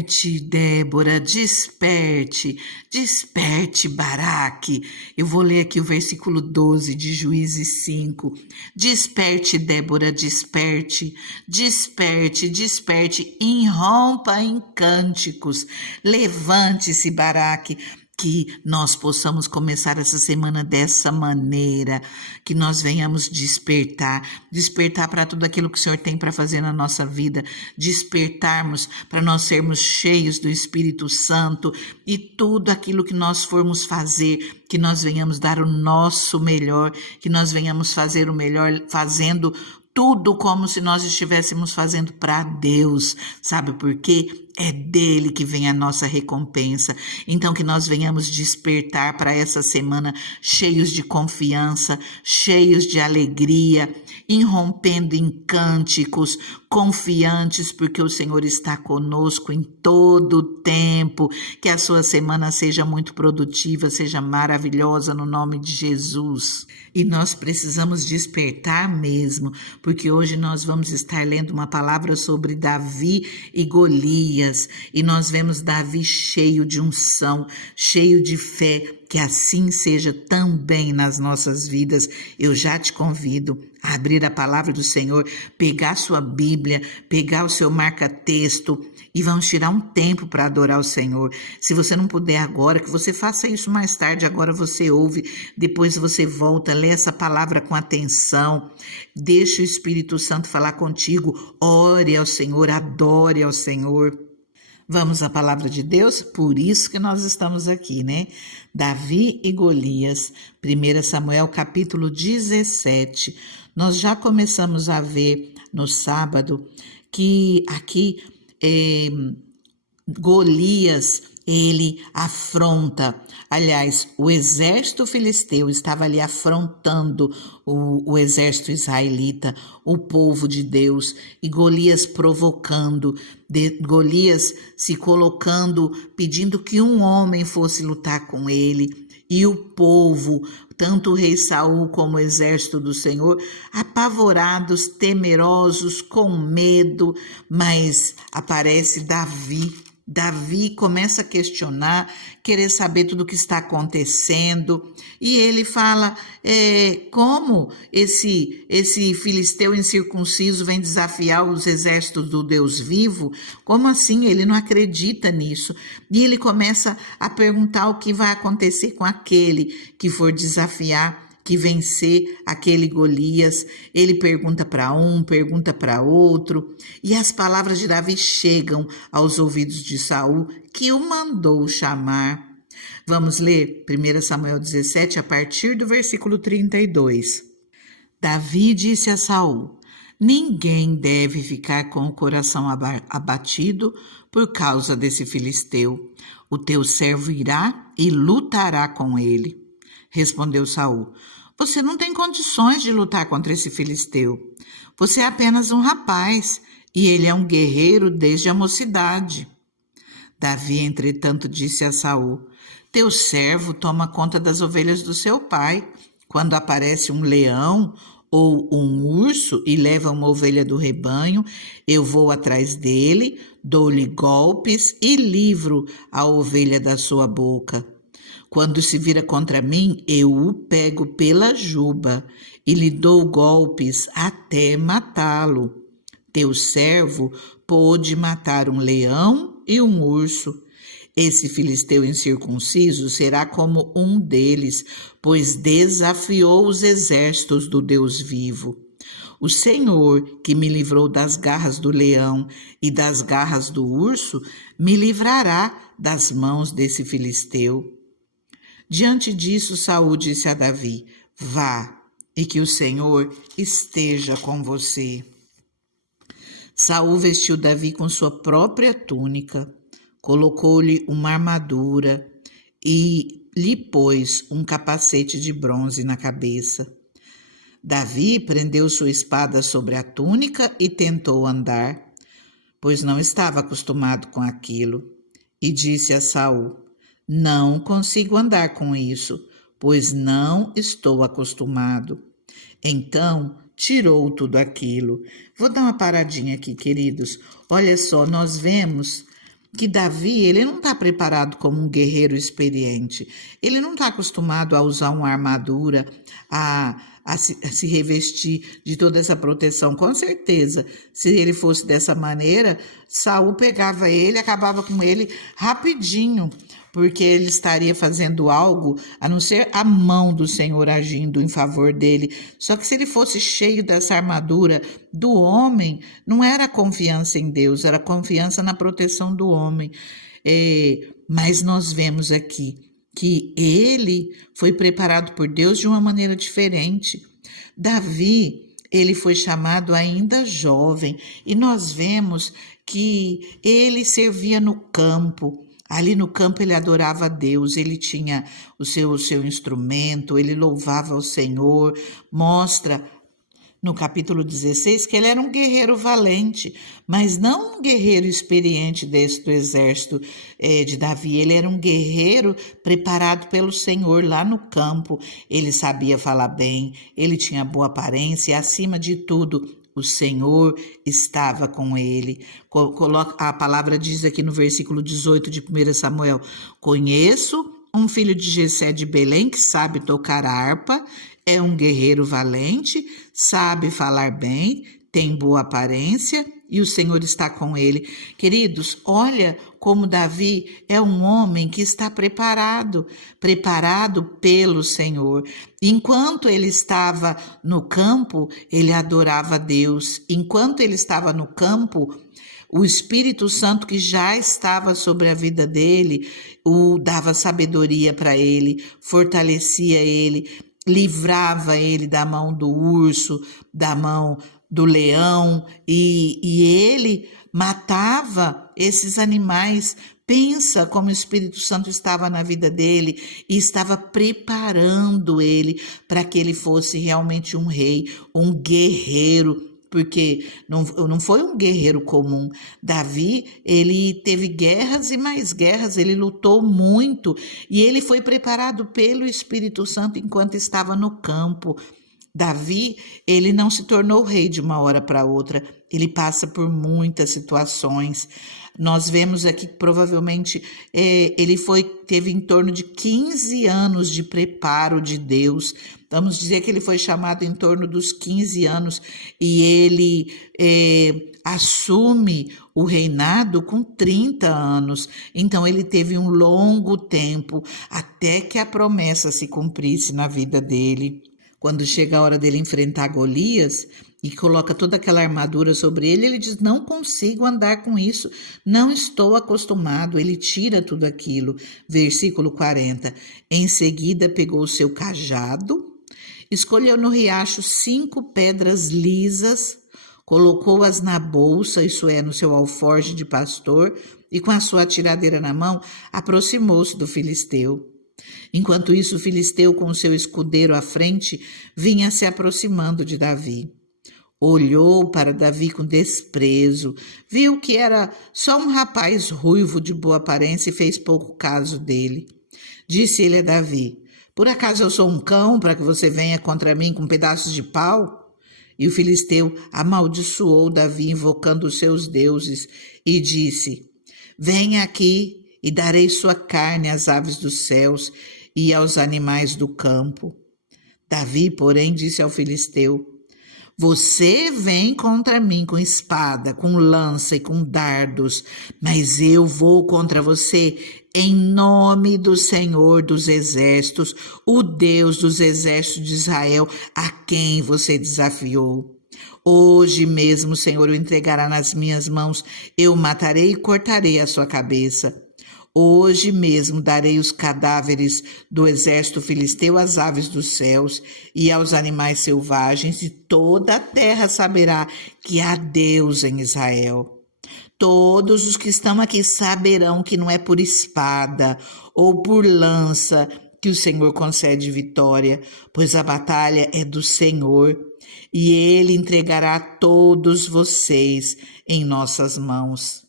Desperte, Débora, desperte, desperte, Baraque. Eu vou ler aqui o versículo 12 de Juízes 5. Desperte, Débora, desperte, desperte, desperte, irrompa em cânticos. Levante-se, Baraque. Que nós possamos começar essa semana dessa maneira, que nós venhamos despertar para tudo aquilo que o Senhor tem para fazer na nossa vida, despertarmos para nós sermos cheios do Espírito Santo e tudo aquilo que nós formos fazer, que nós venhamos dar o nosso melhor, que nós venhamos fazer o melhor, fazendo tudo como se nós estivéssemos fazendo para Deus, sabe por quê? É dele que vem a nossa recompensa. Então que nós venhamos despertar para essa semana cheios de confiança, cheios de alegria, irrompendo em cânticos, confiantes porque o Senhor está conosco em todo o tempo. Que a sua semana seja muito produtiva, seja maravilhosa no nome de Jesus. E nós precisamos despertar mesmo, porque hoje nós vamos estar lendo uma palavra sobre Davi e Golias. E nós vemos Davi cheio de unção, cheio de fé, que assim seja também nas nossas vidas. Eu já te convido a abrir a palavra do Senhor, pegar a sua Bíblia, pegar o seu marca-texto e vamos tirar um tempo para adorar o Senhor. Se você não puder agora, que você faça isso mais tarde, agora você ouve, depois você volta, lê essa palavra com atenção, deixa o Espírito Santo falar contigo, ore ao Senhor, adore ao Senhor. Vamos à palavra de Deus? Por isso que nós estamos aqui, né? Davi e Golias, 1 Samuel capítulo 17. Nós já começamos a ver no sábado que aqui Golias, ele afronta, aliás, o exército filisteu estava ali afrontando o exército israelita, o povo de Deus, e Golias provocando, Golias se colocando, pedindo que um homem fosse lutar com ele, e o povo, tanto o rei Saul como o exército do Senhor, apavorados, temerosos, com medo, mas aparece Davi. Davi começa a questionar, querer saber tudo o que está acontecendo, e ele fala, como esse filisteu incircunciso vem desafiar os exércitos do Deus vivo? Como assim? Ele não acredita nisso. E ele começa a perguntar o que vai acontecer com aquele que for desafiar, que vencer aquele Golias. Ele pergunta para um, pergunta para outro, e as palavras de Davi chegam aos ouvidos de Saul, que o mandou chamar. Vamos ler 1 Samuel 17, a partir do versículo 32. Davi disse a Saul: ninguém deve ficar com o coração abatido por causa desse filisteu. O teu servo irá e lutará com ele. Respondeu Saul: você não tem condições de lutar contra esse filisteu. Você é apenas um rapaz e ele é um guerreiro desde a mocidade. Davi, entretanto, disse a Saul: teu servo toma conta das ovelhas do seu pai. Quando aparece um leão ou um urso e leva uma ovelha do rebanho, eu vou atrás dele, dou-lhe golpes e livro a ovelha da sua boca. Quando se vira contra mim, eu o pego pela juba e lhe dou golpes até matá-lo. Teu servo pôde matar um leão e um urso. Esse filisteu incircunciso será como um deles, pois desafiou os exércitos do Deus vivo. O Senhor, que me livrou das garras do leão e das garras do urso, me livrará das mãos desse filisteu. Diante disso, Saul disse a Davi: vá, e que o Senhor esteja com você. Saul vestiu Davi com sua própria túnica, colocou-lhe uma armadura e lhe pôs um capacete de bronze na cabeça. Davi prendeu sua espada sobre a túnica e tentou andar, pois não estava acostumado com aquilo, e disse a Saul: não consigo andar com isso, pois não estou acostumado. Então, tirou tudo aquilo. Vou dar uma paradinha aqui, queridos. Olha só, nós vemos que Davi, ele não está preparado como um guerreiro experiente. Ele não está acostumado a usar uma armadura, a se revestir de toda essa proteção. Com certeza, se ele fosse dessa maneira, Saul pegava ele, acabava com ele rapidinho, porque ele estaria fazendo algo a não ser a mão do Senhor agindo em favor dele. Só que se ele fosse cheio dessa armadura do homem, não era confiança em Deus, era confiança na proteção do homem. Mas nós vemos aqui que ele foi preparado por Deus de uma maneira diferente. Davi, ele foi chamado ainda jovem, e nós vemos que ele servia no campo. Ali no campo ele adorava a Deus, ele tinha o seu instrumento, ele louvava o Senhor. Mostra no capítulo 16 que ele era um guerreiro valente, mas não um guerreiro experiente desse do exército de Davi. Ele era um guerreiro preparado pelo Senhor lá no campo. Ele sabia falar bem, ele tinha boa aparência e, acima de tudo, o Senhor estava com ele. A palavra diz aqui no versículo 18 de 1 Samuel: conheço um filho de Jessé de Belém que sabe tocar harpa, é um guerreiro valente, sabe falar bem, tem boa aparência e o Senhor está com ele. Queridos, olha como Davi é um homem que está preparado pelo Senhor. Enquanto ele estava no campo, ele adorava a Deus. Enquanto ele estava no campo, o Espírito Santo que já estava sobre a vida dele, o dava sabedoria para ele, fortalecia ele, livrava ele da mão do urso, da mão do leão, e ele matava esses animais. Pensa como o Espírito Santo estava na vida dele e estava preparando ele para que ele fosse realmente um rei, um guerreiro, porque não foi um guerreiro comum. Davi, ele teve guerras e mais guerras, ele lutou muito e ele foi preparado pelo Espírito Santo enquanto estava no campo. Davi, ele não se tornou rei de uma hora para outra, ele passa por muitas situações. Nós vemos aqui que provavelmente ele teve em torno de 15 anos de preparo de Deus. Vamos dizer que ele foi chamado em torno dos 15 anos e ele assume o reinado com 30 anos. Então ele teve um longo tempo até que a promessa se cumprisse na vida dele. Quando chega a hora dele enfrentar Golias e coloca toda aquela armadura sobre ele, ele diz: não consigo andar com isso, não estou acostumado. Ele tira tudo aquilo. Versículo 40. Em seguida pegou o seu cajado, escolheu no riacho 5 pedras lisas, colocou-as na bolsa, isso é, no seu alforje de pastor, e com a sua tiradeira na mão, aproximou-se do filisteu. Enquanto isso, o filisteu, com o seu escudeiro à frente, vinha se aproximando de Davi. Olhou para Davi com desprezo, viu que era só um rapaz ruivo de boa aparência e fez pouco caso dele. Disse ele a Davi: por acaso eu sou um cão para que você venha contra mim com pedaços de pau? E o filisteu amaldiçoou Davi, invocando os seus deuses, e disse: venha aqui e darei sua carne às aves dos céus e aos animais do campo. Davi, porém, disse ao filisteu: você vem contra mim com espada, com lança e com dardos, mas eu vou contra você em nome do Senhor dos Exércitos, o Deus dos exércitos de Israel, a quem você desafiou. Hoje mesmo o Senhor o entregará nas minhas mãos, eu o matarei e cortarei a sua cabeça. Hoje mesmo darei os cadáveres do exército filisteu às aves dos céus e aos animais selvagens, e toda a terra saberá que há Deus em Israel. Todos os que estão aqui saberão que não é por espada ou por lança que o Senhor concede vitória, pois a batalha é do Senhor, e Ele entregará todos vocês em nossas mãos.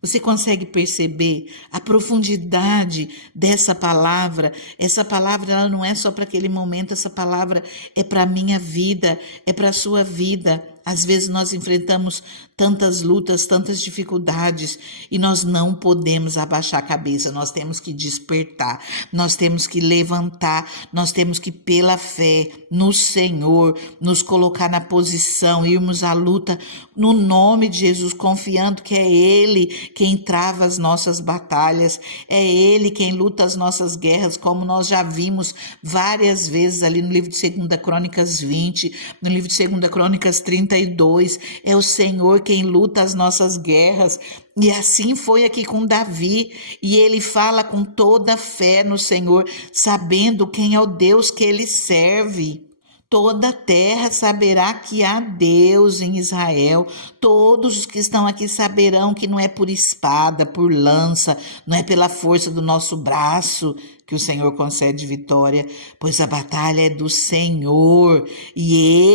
Você consegue perceber a profundidade dessa palavra? Essa palavra ela não é só para aquele momento, essa palavra é para a minha vida, é para a sua vida. Às vezes nós enfrentamos tantas lutas, tantas dificuldades e nós não podemos abaixar a cabeça, nós temos que despertar, nós temos que levantar, nós temos que, pela fé no Senhor, nos colocar na posição, irmos à luta no nome de Jesus, confiando que é Ele quem trava as nossas batalhas, é Ele quem luta as nossas guerras, como nós já vimos várias vezes ali no livro de 2 Crônicas 20, no livro de 2 Crônicas 32, é o Senhor quem luta as nossas guerras. E assim foi aqui com Davi, e ele fala com toda a fé no Senhor, sabendo quem é o Deus que ele serve. Toda a terra saberá que há Deus em Israel. Todos os que estão aqui saberão que não é por espada, por lança, não é pela força do nosso braço que o Senhor concede vitória, pois a batalha é do Senhor e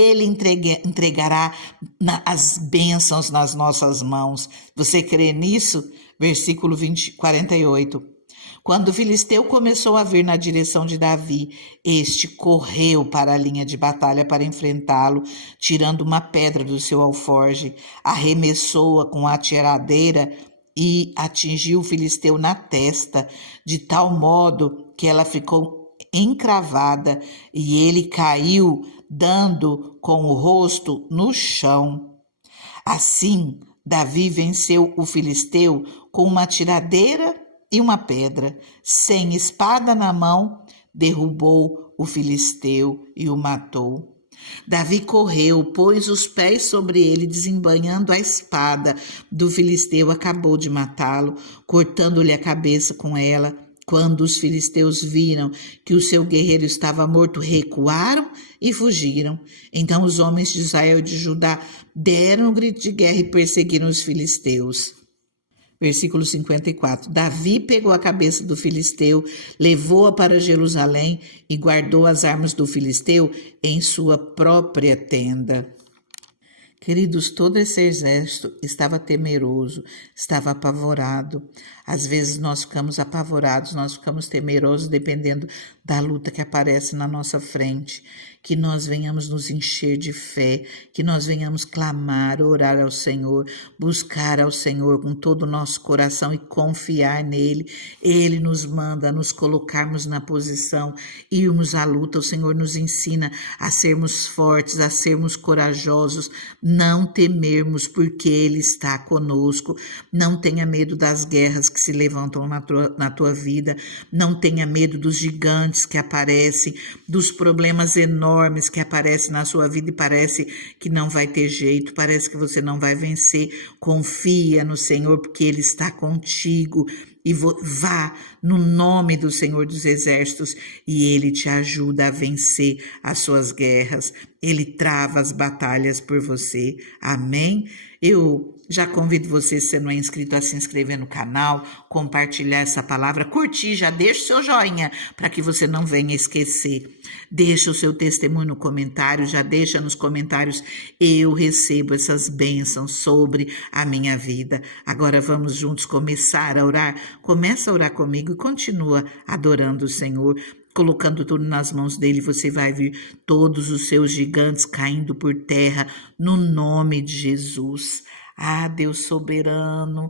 Ele entregará as bênçãos nas nossas mãos. Você crê nisso? Versículo 48. Quando o filisteu começou a vir na direção de Davi, este correu para a linha de batalha para enfrentá-lo, tirando uma pedra do seu alforje, arremessou-a com a tiradeira e atingiu o filisteu na testa, de tal modo que ela ficou encravada e ele caiu, dando com o rosto no chão. Assim, Davi venceu o filisteu com uma tiradeira e uma pedra, sem espada na mão, derrubou o filisteu e o matou. Davi correu, pôs os pés sobre ele, desembainhando a espada do filisteu, acabou de matá-lo, cortando-lhe a cabeça com ela. Quando os filisteus viram que o seu guerreiro estava morto, recuaram e fugiram. Então os homens de Israel e de Judá deram um grito de guerra e perseguiram os filisteus. Versículo 54. Davi pegou a cabeça do filisteu, levou-a para Jerusalém e guardou as armas do filisteu em sua própria tenda. Queridos, todo esse exército estava temeroso, estava apavorado. Às vezes nós ficamos apavorados, nós ficamos temerosos dependendo da luta que aparece na nossa frente. Que nós venhamos nos encher de fé, que nós venhamos clamar, orar ao Senhor, buscar ao Senhor com todo o nosso coração e confiar nele. Ele nos manda a nos colocarmos na posição, irmos à luta. O Senhor nos ensina a sermos fortes, a sermos corajosos, não temermos porque Ele está conosco. Não tenha medo das guerras que se levantam na tua vida, não tenha medo dos gigantes que aparecem, dos problemas enormes que aparecem na sua vida e parece que não vai ter jeito, parece que você não vai vencer. Confia no Senhor porque Ele está contigo. E vá no nome do Senhor dos Exércitos e Ele te ajuda a vencer as suas guerras. Ele trava as batalhas por você. Amém? Eu já convido você, se você não é inscrito, a se inscrever no canal, compartilhar essa palavra, curtir, já deixa o seu joinha para que você não venha esquecer. Deixa o seu testemunho no comentário, já deixa nos comentários, eu recebo essas bênçãos sobre a minha vida. Agora vamos juntos começar a orar. Começa a orar comigo e continua adorando o Senhor. Colocando tudo nas mãos dele, você vai ver todos os seus gigantes caindo por terra, no nome de Jesus. Ah, Deus soberano,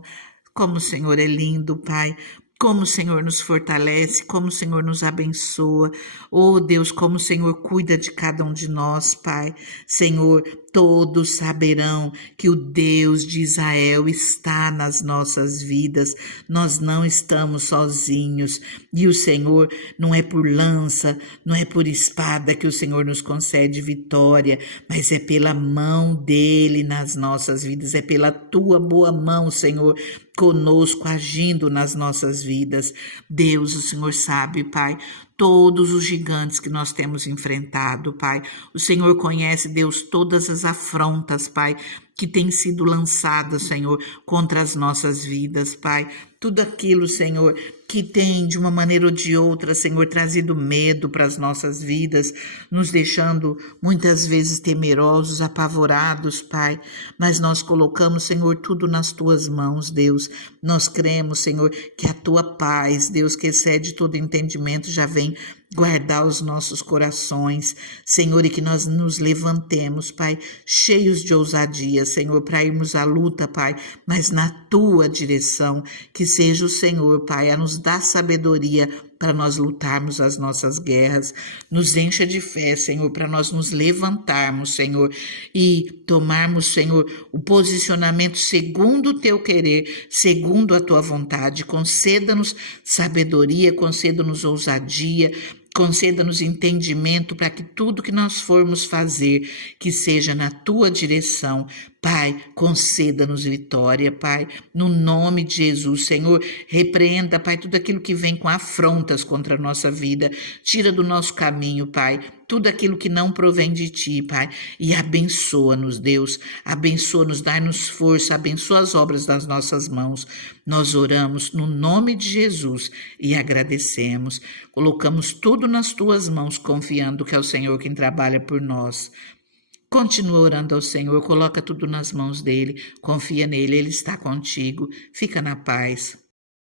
como o Senhor é lindo, Pai. Como o Senhor nos fortalece, como o Senhor nos abençoa. Oh Deus, como o Senhor cuida de cada um de nós, Pai. Senhor, todos saberão que o Deus de Israel está nas nossas vidas. Nós não estamos sozinhos. E o Senhor não é por lança, não é por espada que o Senhor nos concede vitória, mas é pela mão dele nas nossas vidas, é pela tua boa mão, Senhor, conosco, agindo nas nossas vidas. Deus, o Senhor sabe, Pai, todos os gigantes que nós temos enfrentado, Pai. O Senhor conhece, Deus, todas as afrontas, Pai, que têm sido lançadas, Senhor, contra as nossas vidas, Pai. Tudo aquilo, Senhor, que tem, de uma maneira ou de outra, Senhor, trazido medo para as nossas vidas, nos deixando muitas vezes temerosos, apavorados, Pai. Mas nós colocamos, Senhor, tudo nas tuas mãos, Deus. Nós cremos, Senhor, que a tua paz, Deus, que excede todo entendimento, já vem também guardar os nossos corações, Senhor, e que nós nos levantemos, Pai, cheios de ousadia, Senhor, para irmos à luta, Pai, mas na Tua direção, que seja o Senhor, Pai, a nos dar sabedoria para nós lutarmos as nossas guerras. Nos encha de fé, Senhor, para nós nos levantarmos, Senhor, e tomarmos, Senhor, o posicionamento segundo o Teu querer, segundo a Tua vontade. Conceda-nos sabedoria, conceda-nos ousadia, conceda-nos entendimento para que tudo que nós formos fazer, que seja na Tua direção. Pai, conceda-nos vitória, Pai, no nome de Jesus. Senhor, repreenda, Pai, tudo aquilo que vem com afrontas contra a nossa vida. Tira do nosso caminho, Pai, tudo aquilo que não provém de Ti, Pai, e abençoa-nos, Deus. Abençoa-nos, dá-nos força, abençoa as obras das nossas mãos. Nós oramos no nome de Jesus e agradecemos. Colocamos tudo nas Tuas mãos, confiando que é o Senhor quem trabalha por nós. Continua orando ao Senhor, coloca tudo nas mãos dele, confia nele, ele está contigo. Fica na paz.